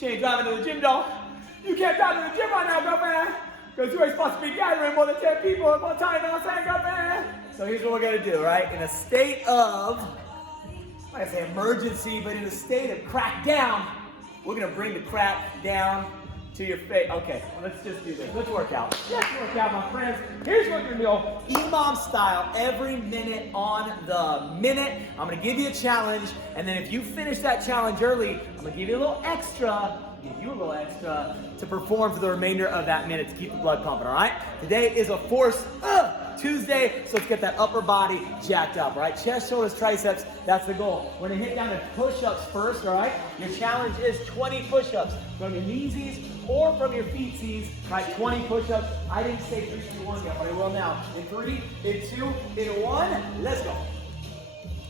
She ain't driving to the gym though. You can't drive to the gym right now, girlfriend. Because you ain't supposed to be gathering more than 10 people at one time, you know what I'm saying, girlfriend? So here's what we're gonna do, right? In a state of, I'm not gonna say emergency, but in a state of crackdown, we're gonna bring the crack down to your face. Okay, let's just do this. Let's work out. Let's work out, my friends. Here's what we're gonna do. Imam style, every minute on the minute. I'm gonna give you a challenge, and then if you finish that challenge early, I'm gonna give you a little extra to perform for the remainder of that minute to keep the blood pumping, all right? Today is a force Tuesday, so let's get that upper body jacked up, all right? Chest, shoulders, triceps, that's the goal. We're gonna hit down to push-ups first, all right? Your challenge is 20 push-ups from your kneesies or from your feetsies, right? 20 push-ups. I didn't say 3, 2, 1 yet, but I will now. In 3, in 2, in 1, let's go.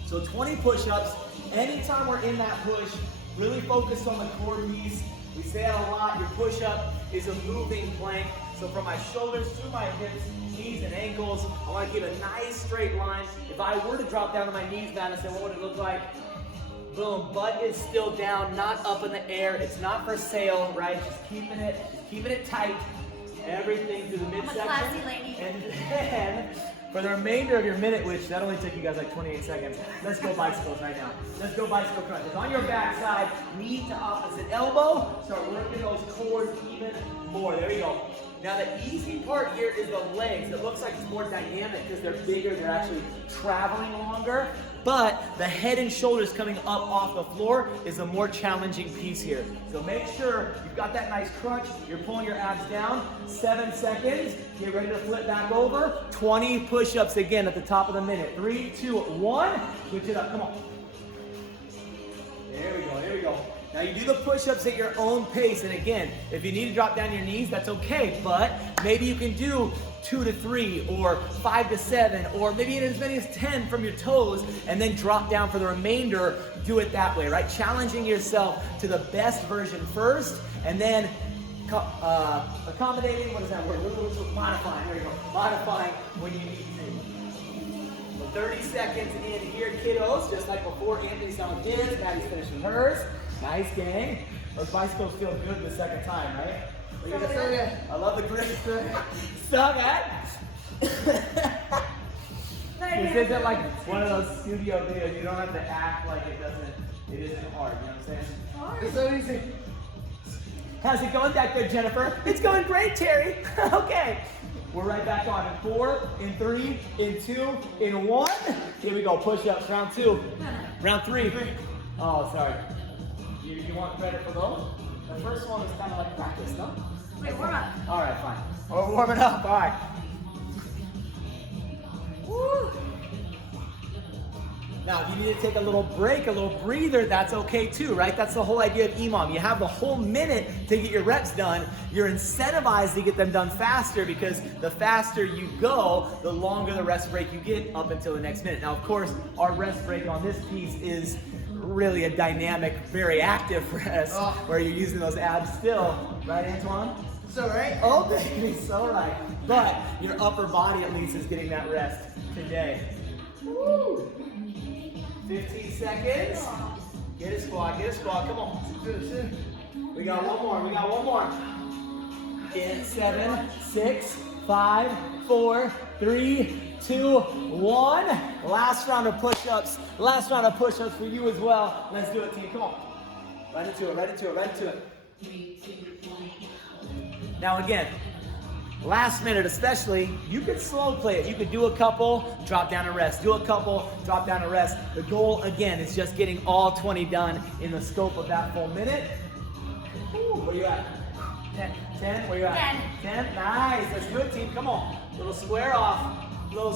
So 20 push-ups. Anytime we're in that push, really focus on the core piece. We say it a lot, your push-up is a moving plank. So from my shoulders to my hips, knees and ankles, I want to keep a nice straight line. If I were to drop down to my knees, Madison, what would it look like? Boom, butt is still down, not up in the air. It's not for sale, right? Just keeping it tight. Everything through the midsection. I'm a classy lady. And then, for the remainder of your minute, which that only took you guys like 28 seconds, let's go bicycles right now. Let's go bicycle crunches. On your backside, knee to opposite elbow. Start working those cores even more. There you go. Now the easy part here is the legs. It looks like it's more dynamic because they're bigger, they're actually traveling longer. But the head and shoulders coming up off the floor is a more challenging piece here. So make sure you've got that nice crunch, you're pulling your abs down. 7 seconds, get ready to flip back over. 20 push-ups again at the top of the minute. 3, 2, 1, switch it up, come on. There we go, there we go. Now you do the push-ups at your own pace, and again, if you need to drop down your knees, that's okay, but maybe you can do 2 to 3 or 5 to 7 or maybe as many as 10 from your toes and then drop down for the remainder. Do it that way, right? Challenging yourself to the best version first and then accommodating, what is that word? Modifying, there you go. Modifying when you need to. So 30 seconds in here, kiddos, just like before. Anthony's done with his, Maddie's finishing hers. Nice, gang. Those bicycles feel good the second time, right? I love the grip. So good. This isn't like one of those studio videos. You don't have to act like it isn't hard. You know what I'm saying? It's so easy. How's it going that good, Jennifer? It's going great, Terry. Okay. We're right back on in 4, in 3, in 2, in 1. Here we go. Push-ups, round 2. Round 3. Oh, sorry. You want credit for those? The first one was kind of like practice, no? Wait, warm up. All right, fine. We're warming up. All right. Woo. Now, if you need to take a little break, a little breather, that's okay too, right? That's the whole idea of EMOM. You have the whole minute to get your reps done. You're incentivized to get them done faster because the faster you go, the longer the rest break you get up until the next minute. Now, of course, our rest break on this piece is really a dynamic, very active rest where you're using those abs still. Right, Antoine? So right? Oh, baby, so right. But your upper body at least is getting that rest today. Woo. 15 seconds. Get a squat, come on. We got one more, In 7, 6, 5, 4, 3, 2, 1. Last round of push-ups for you as well. Let's do it, team, come on. Right into it. Now again, last minute especially, you could slow play it. You could do a couple, drop down and rest. Do a couple, drop down and rest. The goal, again, is just getting all 20 done in the scope of that full minute. Ooh, where you at? 10? Where you at? 10? Nice, that's good, team. Come on. Little square off. I'll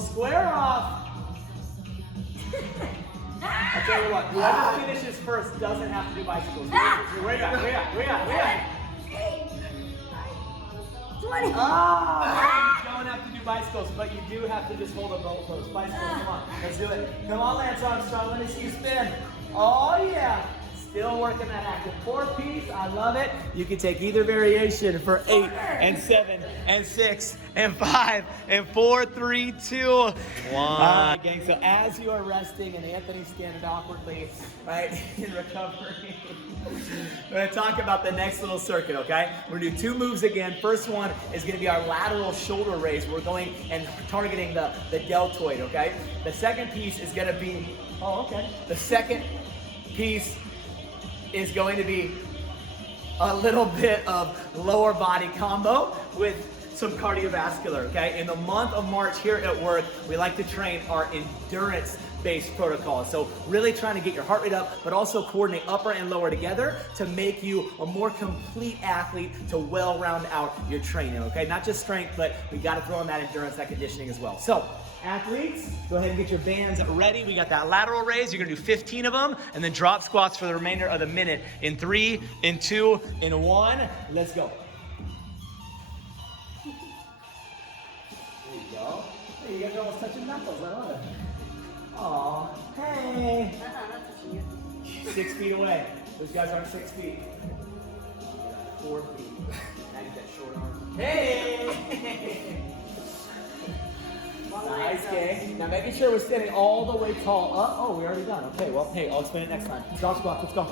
tell you what, whoever finishes first doesn't have to do bicycles. Where you at? 20. You don't have to do bicycles, but you do have to just hold a boat close. Bicycles, come on. Let's do it. Come on, Lance Armstrong. Let me see you spin. Oh, yeah. Still working that active core piece. I love it. You can take either variation for 8 and 7 and 6 and 5 and 4, 3, 2, 1. Gang, so as you are resting and Anthony's standing awkwardly, right, in recovery, we're going to talk about the next little circuit, okay? We're going to do 2 moves again. First one is going to be our lateral shoulder raise. We're going and targeting the deltoid, okay? The second piece is going to be, the second piece is going to be a little bit of lower body combo with some cardiovascular, okay? In the month of March here at work, we like to train our endurance-based protocol. So really trying to get your heart rate up, but also coordinate upper and lower together to make you a more complete athlete to well round out your training, okay? Not just strength, but we gotta throw in that endurance, that conditioning as well. So, athletes, go ahead and get your bands ready. We got that lateral raise. You're gonna do 15 of them, and then drop squats for the remainder of the minute in 3, in 2, in 1. Let's go. There you go. Hey, you guys are almost touching knuckles. I love it. Aw, hey. 6 feet away. Those guys aren't 6 feet. 4 feet. Now you got that short arm. Hey! Nice, gang. Now making sure we're standing all the way tall up. Oh, we're already done. Okay, well, hey, I'll explain it next time. Drop squat, let's go.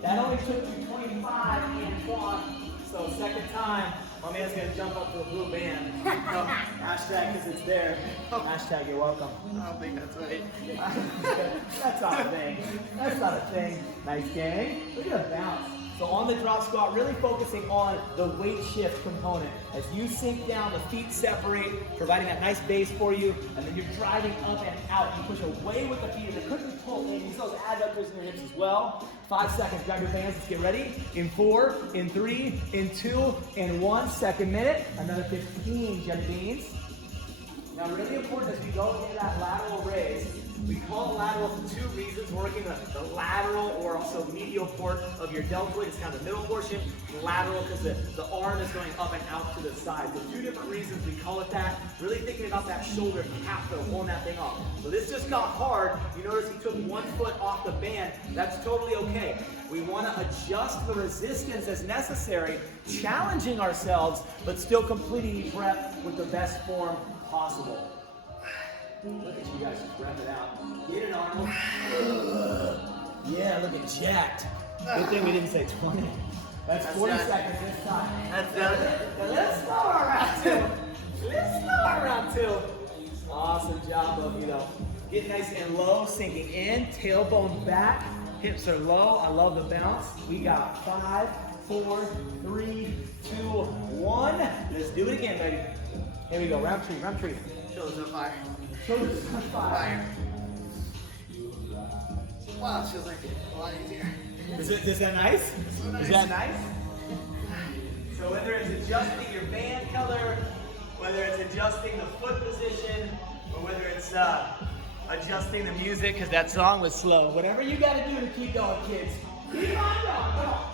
That only took you 25 and quad. So second time, my man's gonna jump up to the blue band. Hashtag because it's there. Hashtag you're welcome. I don't think that's right. That's not a thing. That's not a thing. Nice, gang. Look at the bounce. So on the drop squat, really focusing on the weight shift component. As you sink down, the feet separate, providing that nice base for you, and then you're driving up and out. You push away with the feet, and you're quickly pull in. Use those adductors in your hips as well. 5 seconds, grab your bands, let's get ready. In 4, in 3, in 2, in 1, second minute. Another 15, jelly beans. Now really important as we go into that lateral raise, we call it lateral for 2 reasons. We're working the lateral or also medial port of your deltoid. It's kind of the middle portion. Lateral because the arm is going up and out to the side. So 2 different reasons we call it that. Really thinking about that shoulder cap though, pulling that thing off. So this just got hard. You notice he took 1 foot off the band. That's totally okay. We want to adjust the resistance as necessary, challenging ourselves, but still completing each rep with the best form possible. Look at you guys just rep it out. Get it, Arnold. Yeah, looking jacked. Good thing we didn't say 20. That's 40 seconds this time. That's done. Now let's slow our round 2. Let's slow our round 2. Awesome job of, getting nice and low, sinking in, tailbone back, hips are low. I love the bounce. We got 5, 4, 3, 2, 1. Let's do it again, baby. Here we go, round 3, round 3. Shoulders on fire. Shoulders on fire. Wow, it feels like a lot easier. Is that nice? Is that nice? So whether it's adjusting your band color, whether it's adjusting the foot position, or whether it's adjusting the music because that song was slow, whatever you got to do to keep going, kids. Keep on going, come on.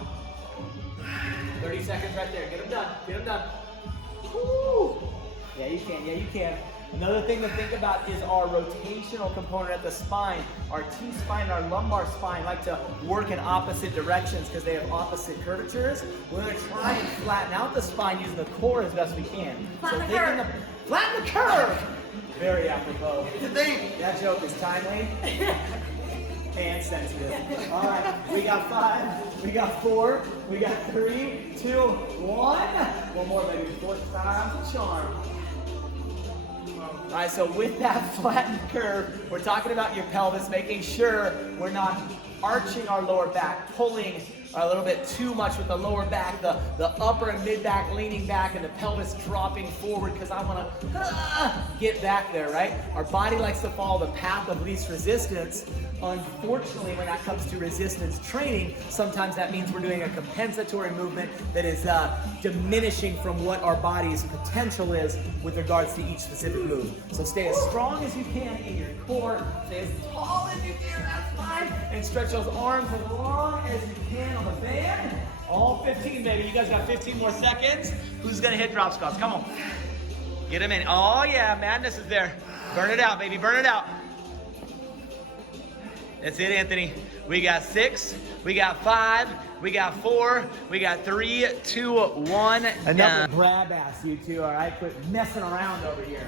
30 seconds right there. Get them done. Get them done. Woo. Yeah, you can. Yeah, you can. Another thing to think about is our rotational component at the spine. Our T-spine and our lumbar spine like to work in opposite directions because they have opposite curvatures. We're going to try and flatten out the spine using the core as best we can. Flatten the curve. Flatten the curve! Very apropos. You think? That joke is timely and sensitive. All right, we got 5, we got 4, we got 3, 2, 1. One more, baby. 4th time's a charm. All right, so with that flattened curve, we're talking about your pelvis, making sure we're not arching our lower back, pulling a little bit too much with the lower back, the upper and mid back leaning back, and the pelvis dropping forward because I want to get back there, right? Our body likes to follow the path of least resistance. Unfortunately, when that comes to resistance training, sometimes that means we're doing a compensatory movement that is diminishing from what our body's potential is with regards to each specific move. So stay as strong as you can in your core, stay as tall as you can, that's fine, and stretch those arms as long as you can on the band. All 15, baby. You guys got 15 more seconds. Who's gonna hit drop squats? Come on. Get them in. Oh yeah, madness is there. Burn it out, baby, burn it out. That's it, Anthony. We got 6, we got 5, we got 4, we got 3, 2, 1. Enough of grab ass, you two, all right? Quit messing around over here.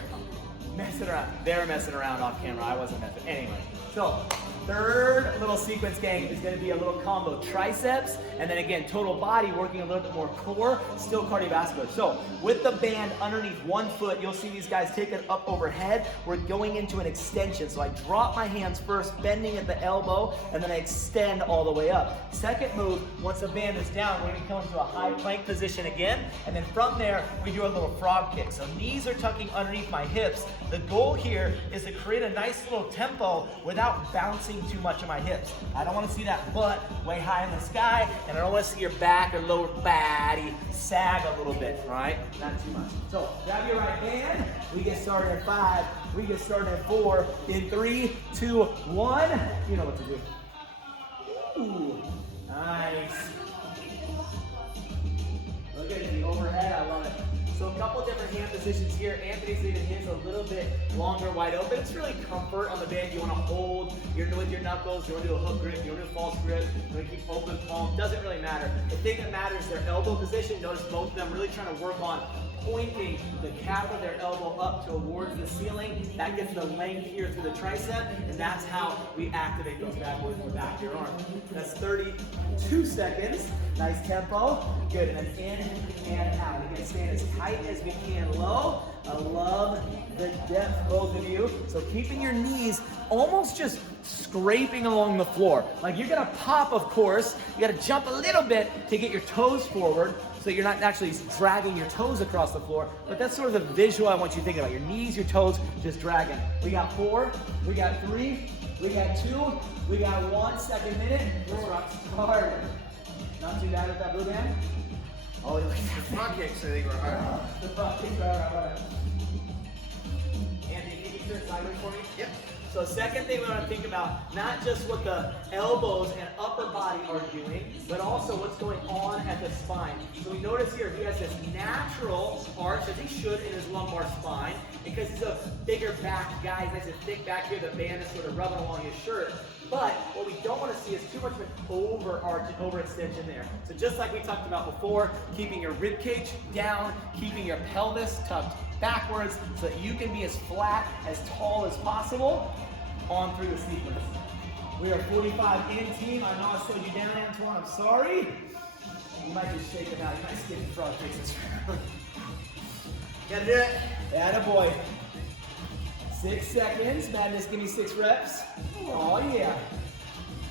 Messing around. They're messing around off camera. I wasn't messing. Anyway, so third little sequence, gang, is going to be a little combo triceps, and then again, total body, working a little bit more core, still cardiovascular. So with the band underneath one foot, you'll see these guys take it up overhead. We're going into an extension. So I drop my hands first, bending at the elbow, and then I extend all the way up. Second move, once the band is down, we're going to come into a high plank position again, and then from there, we do a little frog kick. So knees are tucking underneath my hips. The goal here is to create a nice little tempo without bouncing too much of my hips. I don't want to see that butt way high in the sky, and I don't want to see your back or lower body sag a little bit, all right? Not too much. So grab your right hand. We get started at 5. We get started at 4. In 3, 2, 1. You know what to do. Ooh, nice. Look at the overhead. I love it. So a couple different hand positions here. Anthony's leaving his a little bit longer, wide open. It's really comfort on the band. You want to hold with your knuckles. You want to do a hook grip. You want to do a false grip. You want to keep open palm. Doesn't really matter. The thing that matters is their elbow position. Notice both of them really trying to work on pointing the cap of their elbow up towards the ceiling. That gets the length here through the tricep, and that's how we activate those backwards in the back of your arm. That's 32 seconds. Nice tempo. Good. And then in and out. Again, staying as tight as we can low. I love the depth, both of you. So keeping your knees almost just scraping along the floor. Like you're gonna pop, of course. You gotta jump a little bit to get your toes forward, so you're not actually dragging your toes across the floor, but that's sort of the visual I want you to think about. Your knees, your toes, just dragging. We got 4, we got 3, we got 2, we got 1 second minute. Let's rock hard. Not too bad with that blue band. Oh, The front kicks, I think, were hard. the front kicks are hard. Anthony, can you turn sideways for me? Yep. So second thing we want to think about, not just what the elbows and upper body are doing, but also what's going on at the spine. So we notice here, he has this natural arch, as he should in his lumbar spine, because he's a bigger back guy, he's nice and thick back here, the band is sort of rubbing along his shirt. But what we don't want to see is too much of an overarch and overextension there. So just like we talked about before, keeping your rib cage down, keeping your pelvis tucked backwards so that you can be as flat, as tall as possible on through the sequence. We are 45 in, team. I know I slowed you down, Antoine. I'm sorry. You might just shake them out. You might skip the frog kicks this round. Gotta do it. Attaboy. 6 seconds. Madness, give me 6 reps. Oh, yeah.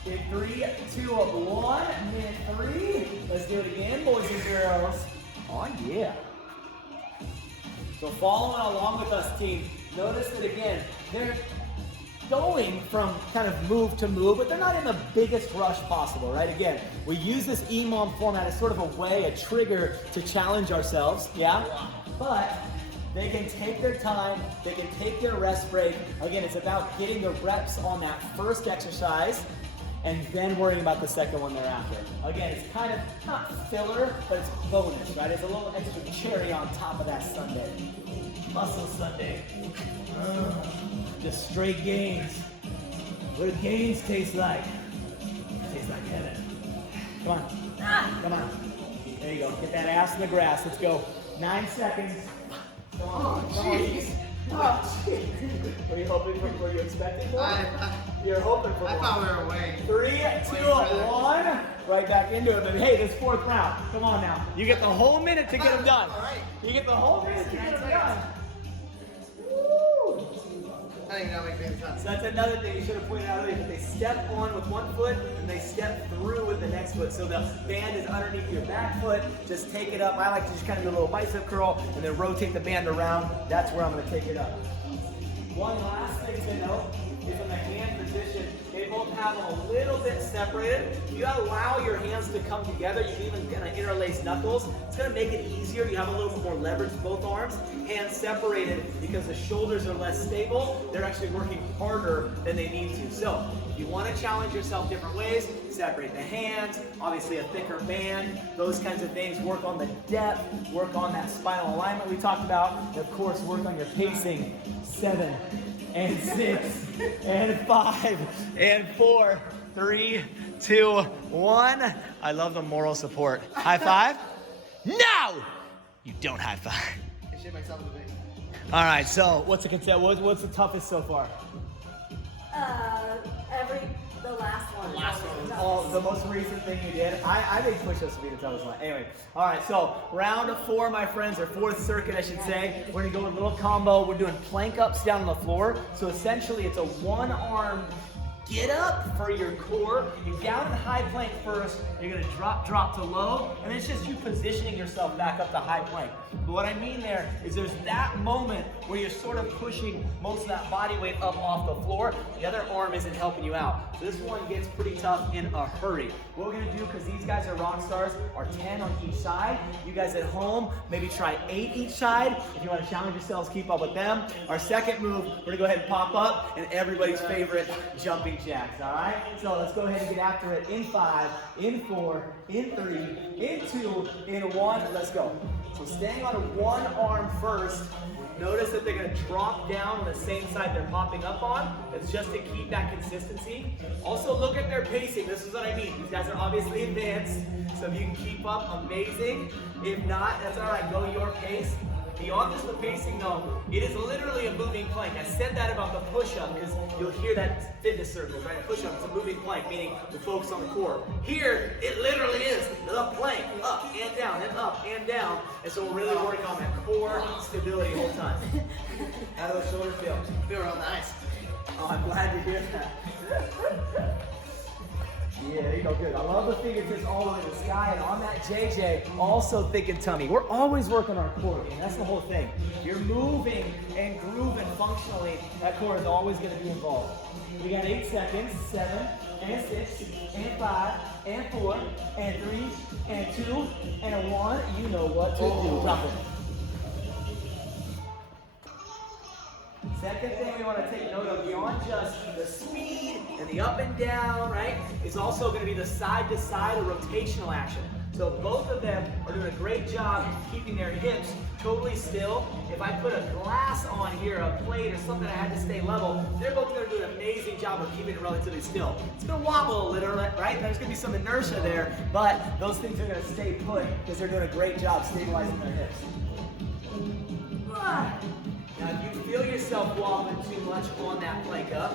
In 3, 2, 1. Minute 3. Let's do it again, boys and girls. Oh, yeah. So following along with us, team, notice that again, they're going from kind of move to move, but they're not in the biggest rush possible, right? Again, we use this EMOM format as sort of a way, a trigger to challenge ourselves, yeah? But they can take their time, they can take their rest break. Again, it's about getting the reps on that first exercise and then worrying about the second one thereafter. Again, it's kind of not filler, but it's bonus, right? It's a little extra cherry on top of that sundae. Muscle sundae. Just straight gains. What do gains taste like? Tastes like heaven. Come on. Come on. There you go. Get that ass in the grass. Let's go. 9 seconds. Come on. Come on. Oh, jeez. Were you hoping for, were you expecting more? You're hoping for I more. thought we were away. 3, 2, 1. Right back into it. But hey, this 4th round. Come on now. You get the whole minute to get them done. All right. You get the whole minute to get them done. I think that makes sense. So that's another thing you should have pointed out earlier, that they step on with one foot and they step through with the next foot. So the band is underneath your back foot. Just take it up. I like to just kind of do a little bicep curl and then rotate the band around. That's where I'm going to take it up. One last thing to note is in the hand position, they both have them a little bit separated. If you allow your hands to come together, you can even kind of interlace knuckles. It's going to make it easier. You have a little bit more leverage with both arms. Hands separated because the shoulders are less stable. They're actually working harder than they need to. So if you want to challenge yourself different ways, separate the hands, obviously a thicker band, those kinds of things. Work on the depth, work on that spinal alignment we talked about, and of course work on your pacing. 7, and 6 and 5 and 4, 3, 2, 1. I love the moral support. High five? No! You don't high five. I shit myself in the face. All right, so what's the toughest so far? The last one. Oh, the most recent thing you did? I think push-ups would be the toughest one. Anyway, all right, so round 4, my friends, or 4th circuit, I should say. We're gonna go with a little combo. We're doing plank ups down on the floor. So essentially, it's a one-arm get up for your core. You're down in high plank first. You're gonna drop to low, and it's just you positioning yourself back up to high plank. But what I mean there is there's that moment where you're sort of pushing most of that body weight up off the floor. The other arm isn't helping you out. So this one gets pretty tough in a hurry. What we're gonna do, because these guys are rock stars, are 10 on each side. You guys at home, maybe try 8 each side. If you wanna challenge yourselves, keep up with them. Our second move, we're gonna go ahead and pop up, and everybody's favorite jumping jacks, all right? So let's go ahead and get after it in 5, in 4, in 3, in 2, in 1, let's go. So staying on one arm first, notice that they're gonna drop down on the same side they're popping up on. That's just to keep that consistency. Also look at their pacing, this is what I mean. These guys are obviously advanced, so if you can keep up, amazing. If not, that's all right, go your pace. Beyond just the pacing though, it is literally a moving plank. I said that about the push-up because you'll hear that fitness circles, right? Push-up is a moving plank, meaning the focus on the core. Here, it literally is the plank, up and down, and up and down. And so we're really working on that core stability the whole time. How do those shoulders feel? Feel real nice. Oh, I'm glad to hear that. Yeah, there you go, good. I love the fingertips all the way to the sky, and on that JJ, also thinking tummy. We're always working our core, and that's the whole thing. You're moving and grooving functionally, that core is always gonna be involved. We got 8 seconds, 7, and 6, and 5, and 4, and 3, and 2, and 1. You know what to do. Drop it. Second thing we want to take note of beyond just the speed and the up and down, right, is also going to be the side to side or rotational action. So both of them are doing a great job keeping their hips totally still. If I put a glass on here, a plate or something, I had to stay level, they're both going to do an amazing job of keeping it relatively still. It's going to wobble a little, right? There's going to be some inertia there, but those things are going to stay put because they're doing a great job stabilizing their hips. Now, if you feel yourself wobbling too much on that plank up,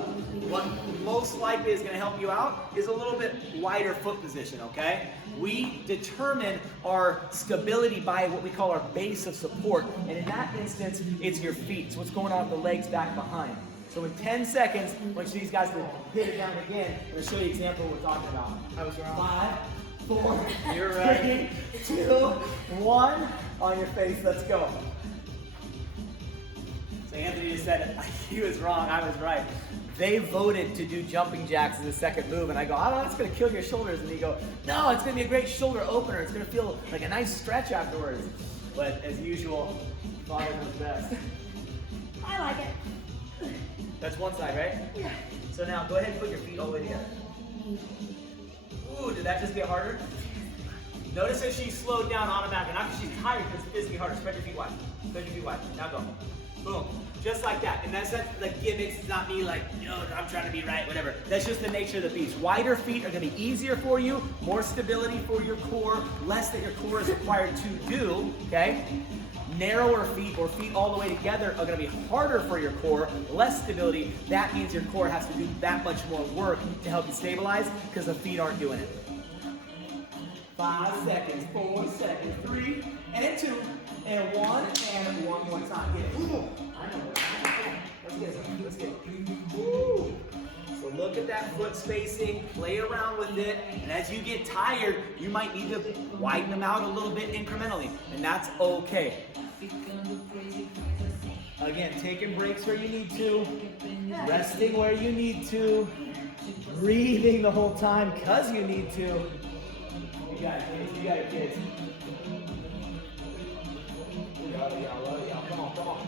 what most likely is going to help you out is a little bit wider foot position, okay? We determine our stability by what we call our base of support, and in that instance, it's your feet. So what's going on with the legs back behind. So in 10 seconds, I want these guys to hit it down again. I'm going to show you an example of what we're talking about. I was wrong. 5, 4, You're right. 3, 2, 1. On your face, let's go. So Anthony just said he was wrong, I was right. They voted to do jumping jacks as a second move, and I go, oh, it's gonna kill your shoulders. And he go, no, it's gonna be a great shoulder opener. It's gonna feel like a nice stretch afterwards. But as usual, father knows best. I like it. That's one side, right? Yeah. So now go ahead and put your feet all the way together. Ooh, did that just get harder? Notice that she slowed down automatically, not because she's tired, because it's physically harder. Spread your feet wide. Spread your feet wide. Now go. Boom. Just like that. And that's not like gimmicks. It's not me like, yo, I'm trying to be right, whatever. That's just the nature of the beast. Wider feet are going to be easier for you, more stability for your core, less that your core is required to do, okay? Narrower feet or feet all the way together are going to be harder for your core, less stability. That means your core has to do that much more work to help you stabilize because the feet aren't doing it. 5 seconds, 4 seconds, 3, and 2, and 1, and one more time. Get it. Ooh. I know. Let's get it. Let's get it. Ooh. So look at that foot spacing, play around with it, and as you get tired, you might need to widen them out a little bit incrementally, and that's okay. Again, taking breaks where you need to, resting where you need to, breathing the whole time because you need to. You got it, kids. You got it, kids. Love y'all. Come on, come on.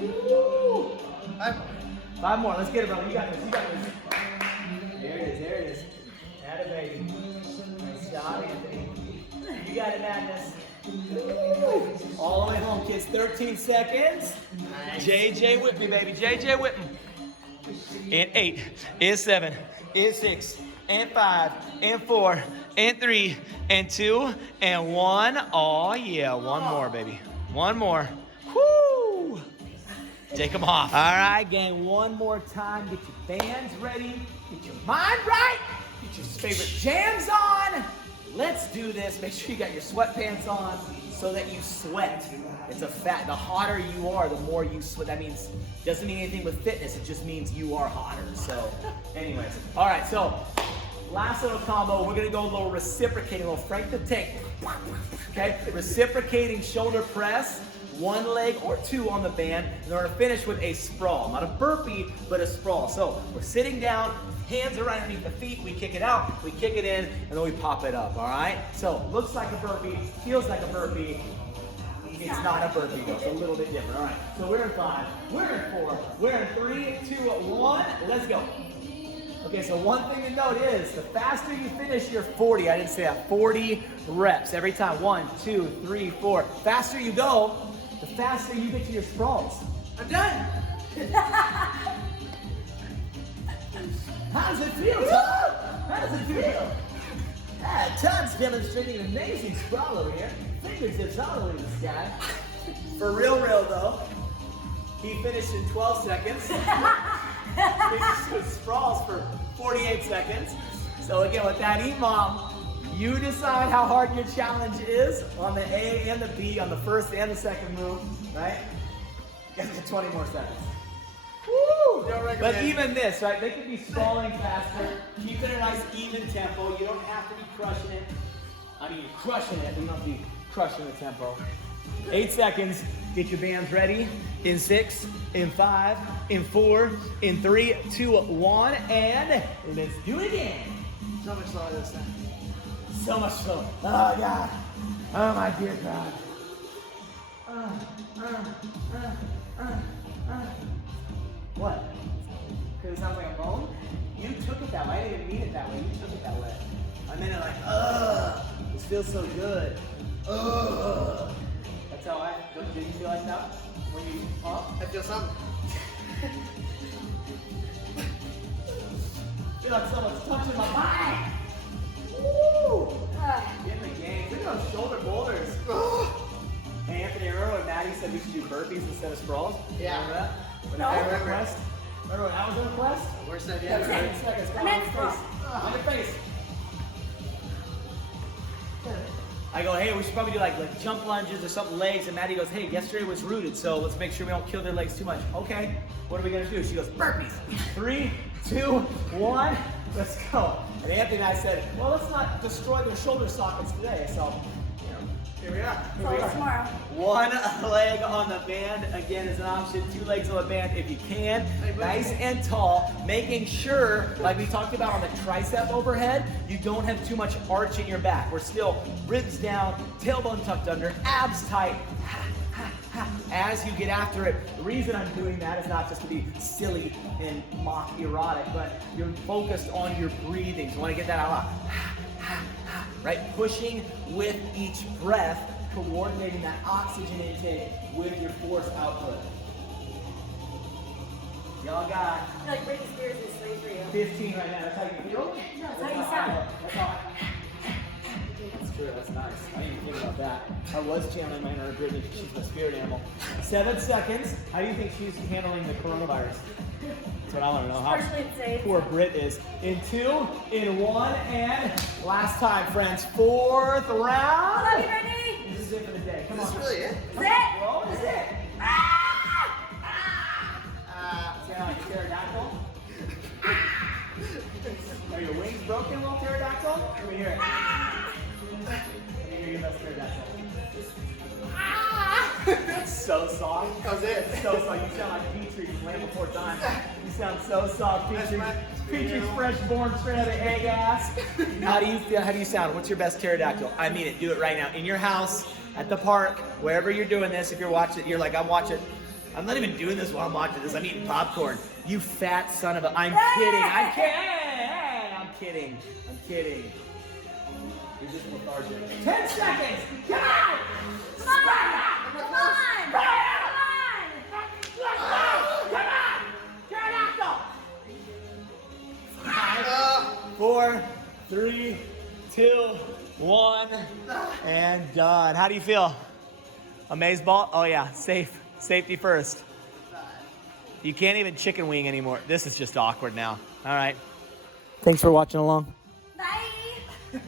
Woo! 5 more. Let's get it, brother. You got this. You got this. There it is. There it is. Atta baby. Nice job, Anthony. You got it, Madness. All the way home, kids. 13 seconds. JJ with me, baby. JJ with me. In 8, in 7, in 6, and 5, and 4, and 3, and 2, and 1. Oh yeah, one more, baby. One more. Woo! Take them off. All right, gang. One more time. Get your bands ready. Get your mind right. Get your favorite jams on. Let's do this. Make sure you got your sweatpants on so that you sweat. It's a fact. The hotter you are, the more you sweat. That means, doesn't mean anything with fitness. It just means you are hotter. So, anyways. All right, so last little combo. We're going to go a little reciprocating, a little Frank the Tank. Okay? Reciprocating shoulder press. One leg or two on the band. And we're going to finish with a sprawl. Not a burpee, but a sprawl. So, we're sitting down. Hands are right underneath the feet. We kick it out, we kick it in, and then we pop it up, all right? So, looks like a burpee, feels like a burpee. It's not a burpee, though. It's a little bit different, all right? So, we're in 5, we're in 4, we're in 3, 2, 1. Let's go. Okay, so one thing to note is the faster you finish your 40, I didn't say that, 40 reps every time. 1, 2, 3, 4. Faster you go, the faster you get to your sprawls. I'm done. How does it feel, Todd? How does it feel? Todd's demonstrating an amazing sprawl over here. Fingertips all the way to the sky. For real though, he finished in 12 seconds. He sprawls for 48 seconds. So again, with that, EMOM, you decide how hard your challenge is on the A and the B, on the first and the second move, right? You guys get 20 more seconds. Woo! But even this, right? They could be sprawling faster, keeping a nice even tempo. You don't have to be crushing it. I mean, crushing it. You don't have to be crushing the tempo. 8 seconds. Get your bands ready. In 6, in 5, in 4, in 3, 2, 1, and let's do it again. So much slower this time. So much slower. Oh God. Oh my dear God. What? Because it sounds like a moan? You took it that way. I didn't mean it that way. You took it that way. I meant it like, this feels so good. That's how did you feel like that? When you pump? I feel something. I feel like someone's touching my mind. Woo! Get in the game. Look at those shoulder boulders. Hey, Anthony, remember when Maddie said we should do burpees instead of sprawls? Yeah. Remember that? When No. I I remember. request? Remember when I was in request? Worst idea Yeah, ever. 10 seconds. Come on, I'm your in face. On your face. I go, hey, we should probably do like jump lunges or something, legs. And Maddie goes, hey, yesterday was rooted, so let's make sure we don't kill their legs too much. Okay, what are we gonna do? She goes, burpees. 3, 2, 1, let's go. And Anthony and I said, well, let's not destroy their shoulder sockets today. So, you know, here we are. So it's tomorrow. One leg on the band, again, is an option. 2 legs on the band if you can. Nice and tall, making sure, like we talked about on the tricep overhead, you don't have too much arch in your back. We're still ribs down, tailbone tucked under, abs tight. As you get after it, the reason I'm doing that is not just to be silly and mock erotic, but you're focused on your breathing. So you want to get that out loud. Right? Pushing with each breath, coordinating that oxygen intake with your force output. Y'all got I feel like Britney Spears is free for you. 15 right now. That's how you feel? No, that's how you sound. That's how That's true. That's nice. I didn't even think about that. I was channeling my inner Britney. She's my spirit animal. 7 seconds. How do you think she's handling the coronavirus? That's what I want to know. How Partially safe. poor Brit is. In 2, in 1, and last time, friends. 4th round. I love you, Britney. This is it for the day. Come Is on. this really it? Is it? Roll. This is it. Sound like a pterodactyl? Are your wings broken, little pterodactyl? Let me hear it. Let me hear your best pterodactyl. That's so soft. That was it. So soft. You sound like Petrie from Land Before Time. You sound so soft, Petrie. Petrie's fresh born straight out of egg ass. How do you sound? What's your best pterodactyl? I mean it. Do it right now. In your house, at the park, wherever you're doing this. If you're watching, you're like, I'm watching. I'm not even doing this while I'm watching this. I'm eating popcorn. You fat son of a. I'm kidding. I'm kidding. I'm kidding. I'm kidding. You're just lethargic. 10 seconds. Come on. Come on! Come on! Come on! Let's go. Come on. Pterodactyl. 5, 4, 3, 2, 1, and done. How do you feel? Amaze ball? Oh yeah, safe. Safety first. You can't even chicken wing anymore. This is just awkward now. All right. Thanks for watching along. Bye!